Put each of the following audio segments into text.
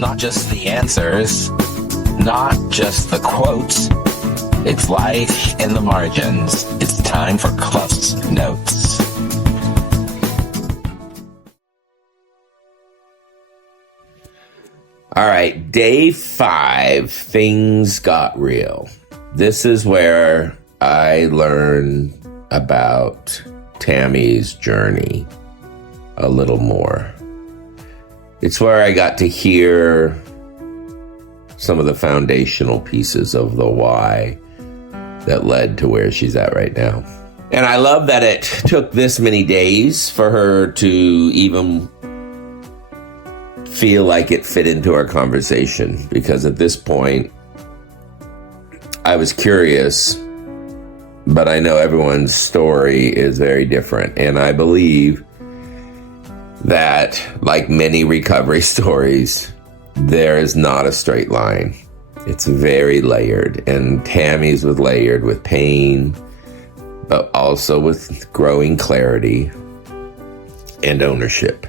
not just the answers, not just the quotes. It's life in the margins. It's time for Cluffs Notes. All right, day 5, things got real. This is where I learned about Tammy's journey a little more. It's where I got to hear some of the foundational pieces of the why that led to where she's at right now. And I love that it took this many days for her to even feel like it fit into our conversation, because at this point, I was curious, but I know everyone's story is very different. And I believe that, like many recovery stories, there is not a straight line. It's very layered, and Tammy's was layered with pain, but also with growing clarity and ownership.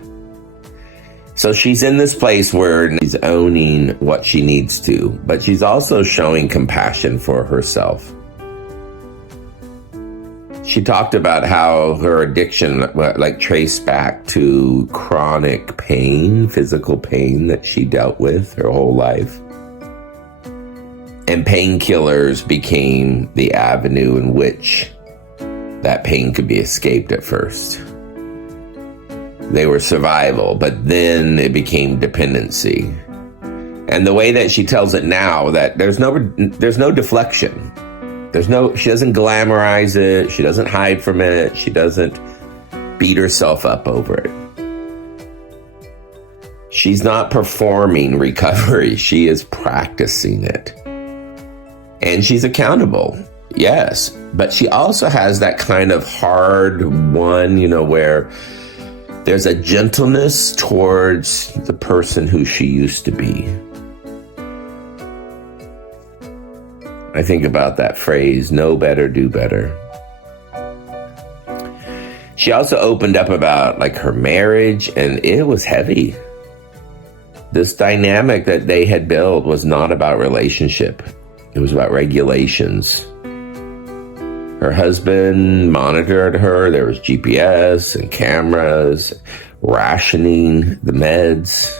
So she's in this place where she's owning what she needs to, but she's also showing compassion for herself. She talked about how her addiction traced back to chronic pain, physical pain that she dealt with her whole life. And painkillers became the avenue in which that pain could be escaped at first. They were survival, but then it became dependency. And the way that she tells it now, that there's no deflection. She doesn't glamorize it. She doesn't hide from it. She doesn't beat herself up over it. She's not performing recovery. She is practicing it. And she's accountable, yes. But she also has that kind of hard one, where there's a gentleness towards the person who she used to be. I think about that phrase, know better, do better. She also opened up about her marriage, and it was heavy. This dynamic that they had built was not about relationship. It was about regulations. Her husband monitored her. There was GPS and cameras, rationing the meds.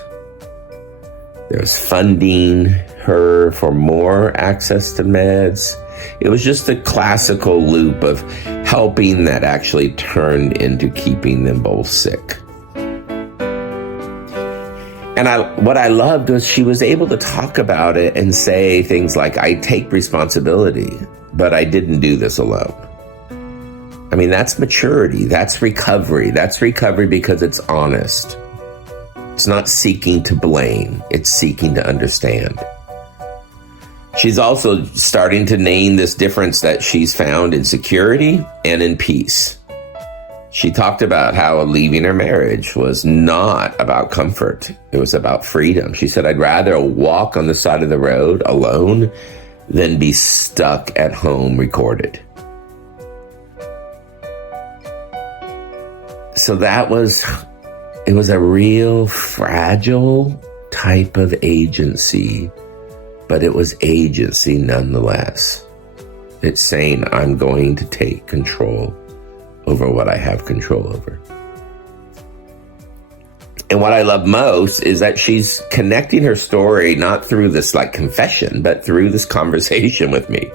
There was funding her for more access to meds. It was just a classical loop of helping that actually turned into keeping them both sick. And what I loved was she was able to talk about it and say things like, I take responsibility, but I didn't do this alone. I mean, that's maturity. That's recovery. That's recovery because it's honest. It's not seeking to blame. It's seeking to understand. She's also starting to name this difference that she's found in security and in peace. She talked about how leaving her marriage was not about comfort. It was about freedom. She said, I'd rather walk on the side of the road alone than be stuck at home recorded. So it was a real fragile type of agency, but it was agency nonetheless. It's saying, I'm going to take control over what I have control over. And what I love most is that she's connecting her story not through this confession, but through this conversation with me.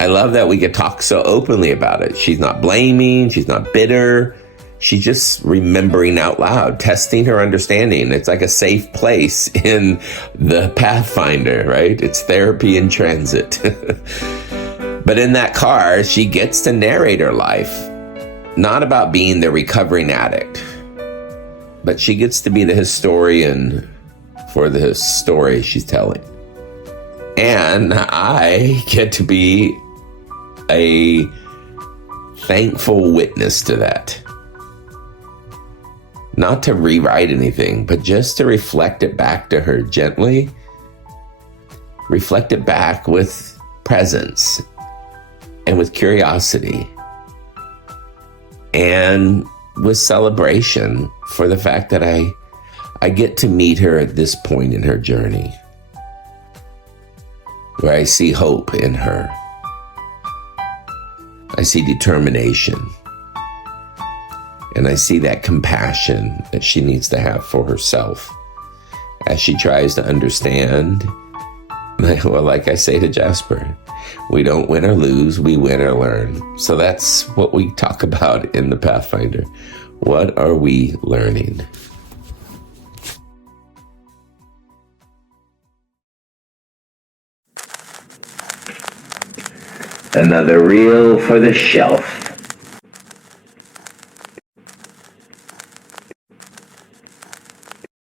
I love that we can talk so openly about it. She's not blaming, she's not bitter. She's just remembering out loud, testing her understanding. It's like a safe place in the Pathfinder, right? It's therapy in transit. But in that car, she gets to narrate her life. Not about being the recovering addict, but she gets to be the historian for the story she's telling. And I get to be a thankful witness to that. Not to rewrite anything, but just to reflect it back to her gently. Reflect it back with presence and with curiosity. And with celebration for the fact that I get to meet her at this point in her journey, where I see hope in her. I see determination. And I see that compassion that she needs to have for herself as she tries to understand. Well, like I say to Jasper, we don't win or lose, we win or learn. So that's what we talk about in the Pathfinder. What are we learning? Another reel for the shelf.